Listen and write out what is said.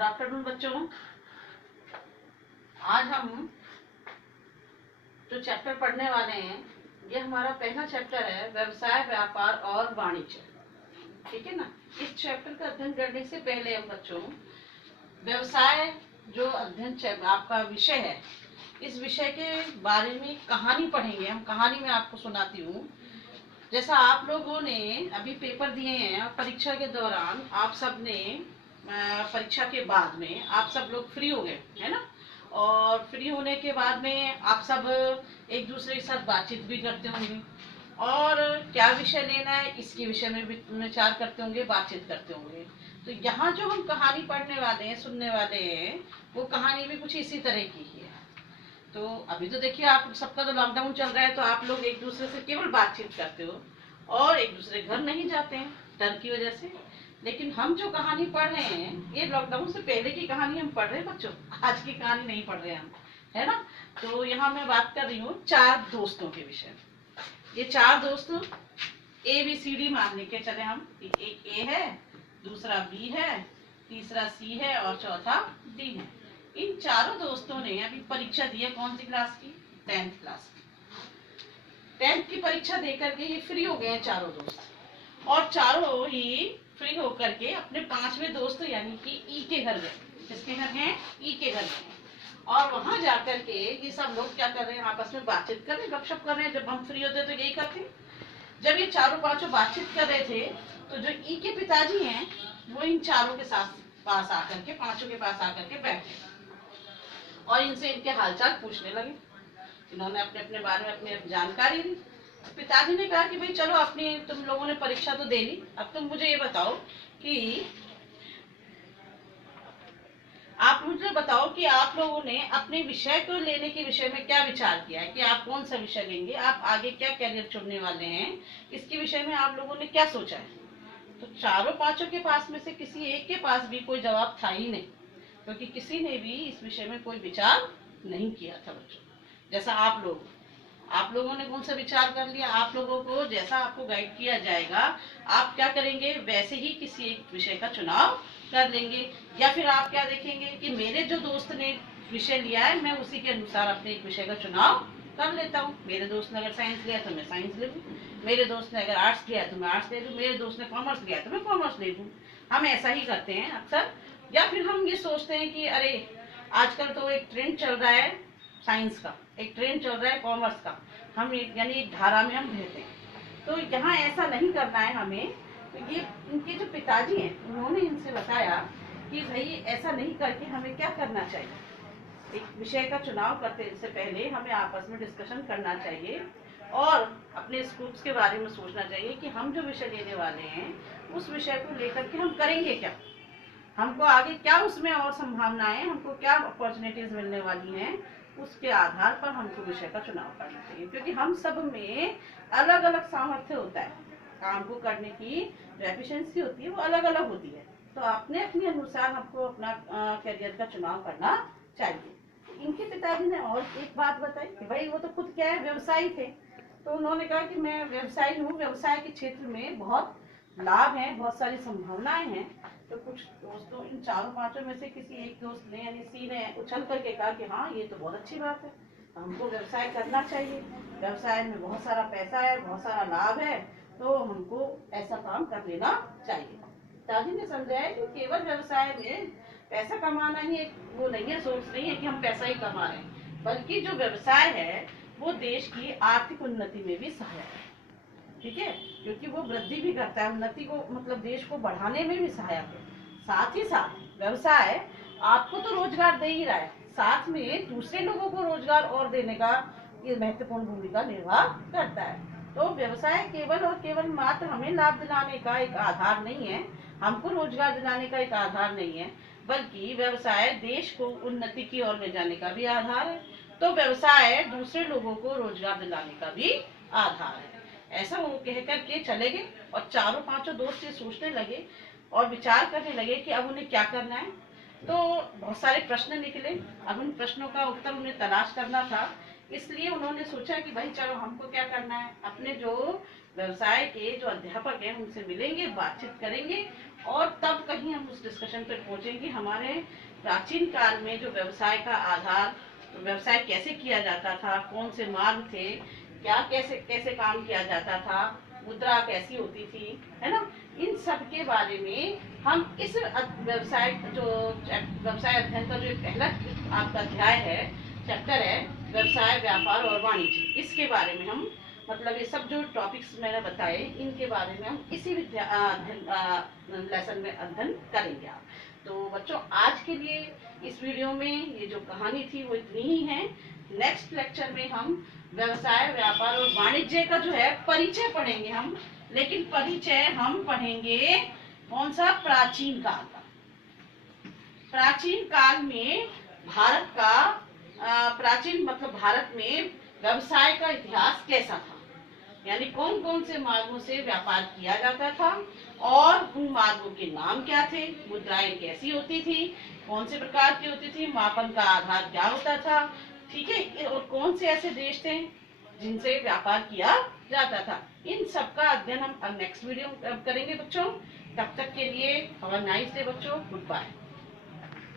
Good afternoon बच्चों। आज हम जो चैप्टर पढ़ने वाले हैं ये हमारा पहला चैप्टर है, व्यवसाय, व्यापार और वाणिज्य। ठीक है ना। इस चैप्टर का अध्ययन करने से पहले हम बच्चों व्यवसाय जो अध्ययन आपका विषय है, इस विषय के बारे में कहानी पढ़ेंगे। हम कहानी में आपको सुनाती हूँ। जैसा आप लोगों ने अभी पेपर दिए हैं और परीक्षा के दौरान आप सब ने परीक्षा के बाद में आप सब लोग फ्री हो गए है ना, और फ्री होने के बाद में आप सब एक दूसरे के साथ बातचीत भी करते होंगे और क्या विषय लेना है इसके विषय में भी विचार करते होंगे, बातचीत करते होंगे। तो यहाँ जो हम कहानी पढ़ने वाले हैं, सुनने वाले हैं, वो कहानी भी कुछ इसी तरह की ही है। तो अभी तो देखिए आप सबका तो लॉकडाउन चल रहा है, तो आप लोग एक दूसरे से केवल बातचीत करते हो और एक दूसरे घर नहीं जाते हैं डर की वजह से। लेकिन हम जो कहानी पढ़ रहे हैं ये लॉकडाउन से पहले की कहानी हम पढ़ रहे हैं बच्चों, आज की कहानी नहीं पढ़ रहे हम, है ना। तो यहाँ मैं बात कर रही हूँ 4 दोस्तों के विषय। ये 4 दोस्त ABCD मान लेके चले हम। एक ए है, दूसरा बी है, तीसरा सी है और चौथा डी है। इन चारों दोस्तों ने अभी परीक्षा दी है। कौन सी क्लास की? 10th क्लास की। 10th की परीक्षा देकर के ये फ्री हो गए हैं चारों दोस्त, और चारों ही फ्री होकर के अपने 5वें दोस्त यानी कि ई के घर गए। किसके घर गए? ई के घर गए। और वहां जाकर के ये सब लोग क्या कर रहे हैं? आपस में बातचीत कर रहे हैं, गपशप कर रहे हैं। जब हम फ्री होते तो यही करते हैं। जब ये चारों पांचों बातचीत कर रहे थे तो जो ई के पिताजी हैं वो इन चारों के साथ पास आकर के, पांचों के पास आकर के बैठे और इनसे इनके हालचाल पूछने लगे। इन्होंने अपने अपने बारे में अपनी जानकारी दी। पिताजी ने कहा कि भाई चलो, अपनी तुम लोगों ने परीक्षा तो दे ली, अब तुम मुझे ये बताओ कि आप लोगों ने अपने विषय को लेने के विषय में क्या विचार किया है कि आप कौन सा विषय लेंगे, आप आगे क्या करियर चुनने वाले हैं, इसके विषय में आप लोगों ने क्या सोचा है। तो चारों पांचों के पास में से किसी एक के पास भी कोई जवाब था ही नहीं, क्योंकि किसी ने भी इस विषय में कोई विचार नहीं किया था बच्चों। जैसा आप लोगों ने कौन सा विचार कर लिया। आप लोगों को जैसा आपको गाइड किया जाएगा आप क्या करेंगे, वैसे ही किसी एक विषय का चुनाव कर लेंगे। या फिर आप क्या देखेंगे कि मेरे जो दोस्त ने विषय लिया है मैं उसी के अनुसार अपने एक विषय का चुनाव कर लेता हूँ। मेरे दोस्त ने अगर साइंस लिया तो मैं साइंस ले लूँ, मेरे दोस्त ने अगर आर्ट्स लिया तो मैं आर्ट्स ले लूँ, मेरे दोस्त ने कॉमर्स लिया तो मैं कॉमर्स ले लूँ। हम ऐसा ही करते हैं अक्सर। या फिर हम ये सोचते हैं कि अरे आजकल तो एक ट्रेंड चल रहा है साइंस का, एक ट्रेंड चल रहा है कॉमर्स का, हम यानी एक धारा में हम रहते हैं। तो यहाँ ऐसा नहीं करना है हमें। तो ये इनके जो पिताजी हैं उन्होंने इनसे बताया कि भाई ऐसा नहीं करके हमें क्या करना चाहिए, एक विषय का चुनाव करते से पहले हमें आपस में डिस्कशन करना चाहिए और अपने स्कोप्स के बारे में सोचना चाहिए कि हम जो विषय लेने वाले हैं उस विषय को लेकर के हम करेंगे क्या, हमको आगे क्या उसमें और संभावनाएं, हमको क्या अपॉर्चुनिटीज मिलने वाली हैं, उसके आधार पर हमको विषय का चुनाव करना चाहिए। क्योंकि हम सब में अलग अलग सामर्थ्य होता है, काम को करने की जो एफिशिएंसी होती है वो अलग अलग होती है। तो अपने अपने अनुसार हमको अपना करियर का चुनाव करना चाहिए। इनके पिताजी ने और एक बात बताई कि भाई वो तो खुद क्या है, व्यवसायी थे। तो उन्होंने कहा कि मैं व्यवसायी हूँ, व्यवसाय के क्षेत्र में बहुत लाभ है, बहुत सारी संभावनाएं हैं। तो कुछ दोस्तों, इन चारों पांचों में से किसी एक दोस्त ने यानी सी ने उछल करके कहा कि हाँ ये तो बहुत अच्छी बात है, हमको व्यवसाय करना चाहिए, व्यवसाय में बहुत सारा पैसा है, बहुत सारा लाभ है, तो हमको ऐसा काम कर लेना चाहिए। दादी ने समझाया कि केवल व्यवसाय में पैसा कमाना ही वो नहीं है, सोच नहीं है कि हम पैसा ही कमा रहे हैं, बल्कि जो व्यवसाय है वो देश की आर्थिक उन्नति में भी सहायक है। ठीक है, क्योंकि वो वृद्धि भी करता है, उन्नति को मतलब देश को बढ़ाने में भी सहायक है। साथ ही साथ व्यवसाय आपको तो रोजगार दे ही रहा है, साथ में दूसरे लोगों को रोजगार और देने का ये महत्वपूर्ण भूमिका निर्वाह करता है। तो व्यवसाय केवल और केवल मात्र हमें लाभ दिलाने का एक आधार नहीं है, हमको रोजगार दिलाने का एक आधार नहीं है, बल्कि व्यवसाय देश को उन्नति की ओर ले जाने का भी आधार है। तो व्यवसाय दूसरे लोगों को रोजगार दिलाने का भी आधार है। ऐसा वो कह करके चले गए और चारों पांचों दोस्त ये सोचने लगे और विचार करने लगे कि अब उन्हें क्या करना है। तो बहुत सारे प्रश्न निकले, अब उन प्रश्नों का उत्तर उन्हें तलाश करना था। इसलिए उन्होंने सोचा कि भाई चलो हमको क्या करना है, अपने जो व्यवसाय के जो अध्यापक हैं उनसे मिलेंगे, बातचीत करेंगे और तब कहीं हम उस डिस्कशन पे पहुंचेंगे हमारे प्राचीन काल में जो व्यवसाय का आधार, व्यवसाय कैसे किया जाता था, कौन से मार्ग थे, क्या कैसे कैसे काम किया जाता था, मुद्रा कैसी होती थी, है ना। इन सब के बारे में हम इस व्यवसाय जो व्यवसाय अध्ययन का जो पहला आपका अध्याय है, चैप्टर है व्यवसाय, व्यापार और वाणिज्य, इसके बारे में हम मतलब ये सब जो टॉपिक्स मैंने बताए इनके बारे में हम इसी लेसन में अध्ययन करेंगे। आप तो बच्चों आज के लिए इस वीडियो में ये जो कहानी थी वो इतनी ही है। नेक्स्ट लेक्चर में हम व्यवसाय, व्यापार और वाणिज्य का जो है परिचय पढ़ेंगे हम, लेकिन परिचय हम पढ़ेंगे कौन सा, प्राचीन काल का। प्राचीन काल में भारत का प्राचीन मतलब भारत में व्यवसाय का इतिहास कैसा था, यानी कौन कौन से मार्गों से व्यापार किया जाता था और उन मार्गों के नाम क्या थे, मुद्राएं कैसी होती थी, कौन से प्रकार की होती थी, मापन का आधार क्या होता था, ठीक है, और कौन से ऐसे देश थे जिनसे व्यापार किया जाता था। इन सब का अध्ययन हम नेक्स्ट वीडियो करेंगे बच्चों। तब तक के लिए हैव अ नाइस डे बच्चों, गुड बाय।